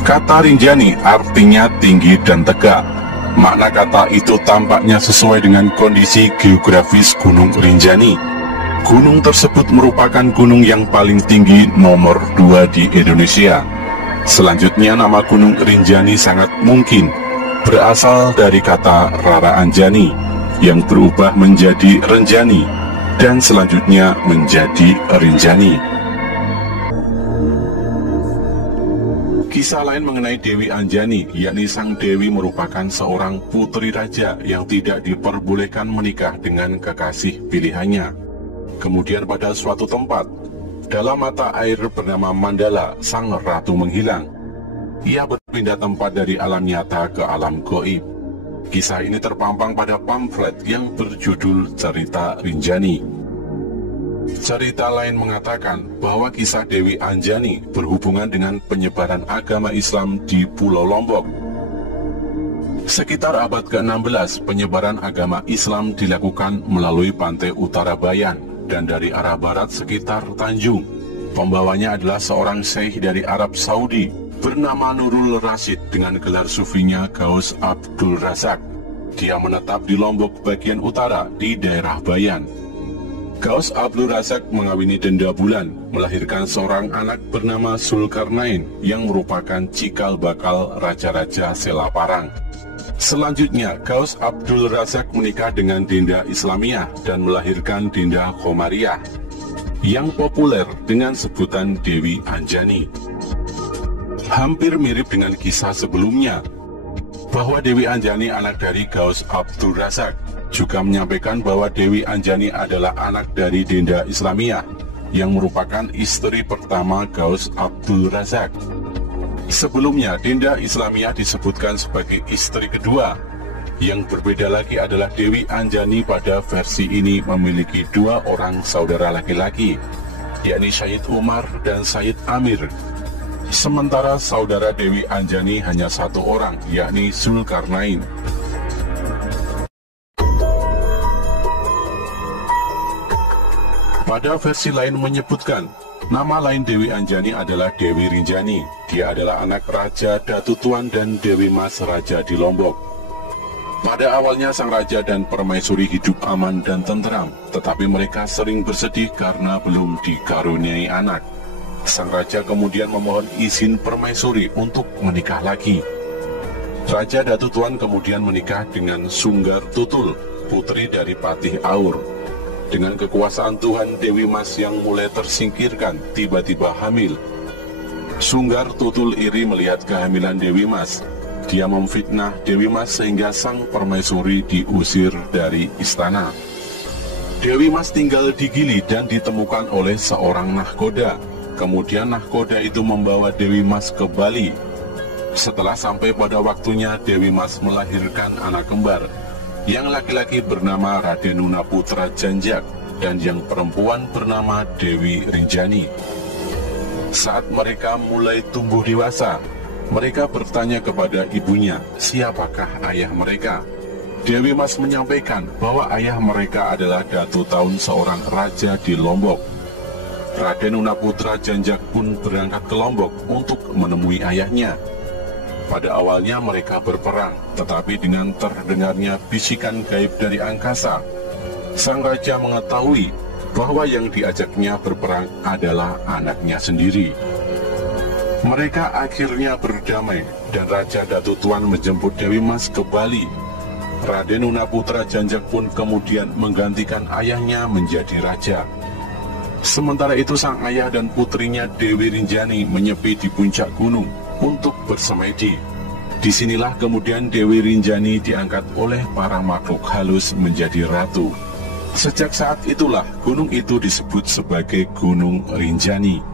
Kata Rinjani artinya tinggi dan tegak. Makna kata itu tampaknya sesuai dengan kondisi geografis Gunung Rinjani. Gunung tersebut merupakan gunung yang paling tinggi nomor 2 di Indonesia. Selanjutnya, nama Gunung Rinjani sangat mungkin berasal dari kata Rara Anjani yang berubah menjadi Renjani dan selanjutnya menjadi Rinjani. Kisah lain mengenai Dewi Anjani, yakni sang Dewi merupakan seorang putri raja yang tidak diperbolehkan menikah dengan kekasih pilihannya. Kemudian pada suatu tempat, dalam mata air bernama Mandala, sang ratu menghilang. Ia berpindah tempat dari alam nyata ke alam gaib. Kisah ini terpampang pada pamflet yang berjudul Cerita Rinjani. Cerita lain mengatakan bahwa kisah Dewi Anjani berhubungan dengan penyebaran agama Islam di Pulau Lombok. Sekitar abad ke-16, penyebaran agama Islam dilakukan melalui pantai utara Bayan dan dari arah barat sekitar Tanjung. Pembawanya adalah seorang syekh dari Arab Saudi bernama Nurul Rasyid dengan gelar sufinya Gaus Abdul Razak. Dia menetap di Lombok bagian utara di daerah Bayan. Gaus Abdul Razak mengawini Denda Bulan, melahirkan seorang anak bernama Zulkarnain yang merupakan cikal bakal raja-raja Selaparang. Selanjutnya, Gaus Abdul Razak menikah dengan Denda Islamiyah dan melahirkan Denda Khomariyah yang populer dengan sebutan Dewi Anjani. Hampir mirip dengan kisah sebelumnya, bahwa Dewi Anjani anak dari Gaus Abdul Razak, juga menyampaikan bahwa Dewi Anjani adalah anak dari Denda Islamiyah yang merupakan istri pertama Gaus Abdul Razak. Sebelumnya, Denda Islamiyah disebutkan sebagai istri kedua. Yang berbeda lagi adalah Dewi Anjani pada versi ini memiliki 2 orang saudara laki-laki, yakni Sayyid Umar dan Sayyid Amir. Sementara saudara Dewi Anjani hanya 1 orang, yakni Zulkarnain. Pada versi lain menyebutkan, nama lain Dewi Anjani adalah Dewi Rinjani. Dia adalah anak Raja Datu Tuan dan Dewi Mas Raja di Lombok. Pada awalnya sang raja dan permaisuri hidup aman dan tentram, tetapi mereka sering bersedih karena belum dikaruniai anak. Sang raja kemudian memohon izin permaisuri untuk menikah lagi. Raja Datu Tuan kemudian menikah dengan Sunggar Tutul, putri dari Patih Aur. Dengan kekuasaan Tuhan, Dewi Mas yang mulai tersingkirkan tiba-tiba hamil. Sunggar Tutul iri melihat kehamilan Dewi Mas. Dia memfitnah Dewi Mas sehingga sang permaisuri diusir dari istana. Dewi Mas tinggal di Gili dan ditemukan oleh seorang nahkoda. Kemudian nahkoda itu membawa Dewi Mas ke Bali. Setelah sampai pada waktunya, Dewi Mas melahirkan anak kembar. Yang laki-laki bernama Radenuna Putra Janjak dan yang perempuan bernama Dewi Rinjani. Saat mereka mulai tumbuh dewasa, mereka bertanya kepada ibunya, siapakah ayah mereka? Dewi Mas menyampaikan bahwa ayah mereka adalah Datu Taun, seorang raja di Lombok. Radenuna Putra Janjak pun berangkat ke Lombok untuk menemui ayahnya. Pada awalnya mereka berperang, tetapi dengan terdengarnya bisikan gaib dari angkasa, sang raja mengetahui bahwa yang diajaknya berperang adalah anaknya sendiri. Mereka akhirnya berdamai dan Raja Datu Tuan menjemput Dewi Mas ke Bali. Radenuna Putra Janjak pun kemudian menggantikan ayahnya menjadi raja. Sementara itu sang ayah dan putrinya Dewi Rinjani menyepi di puncak gunung untuk bersemedi. Disinilah kemudian Dewi Rinjani diangkat oleh para makhluk halus menjadi ratu. Sejak saat itulah gunung itu disebut sebagai Gunung Rinjani.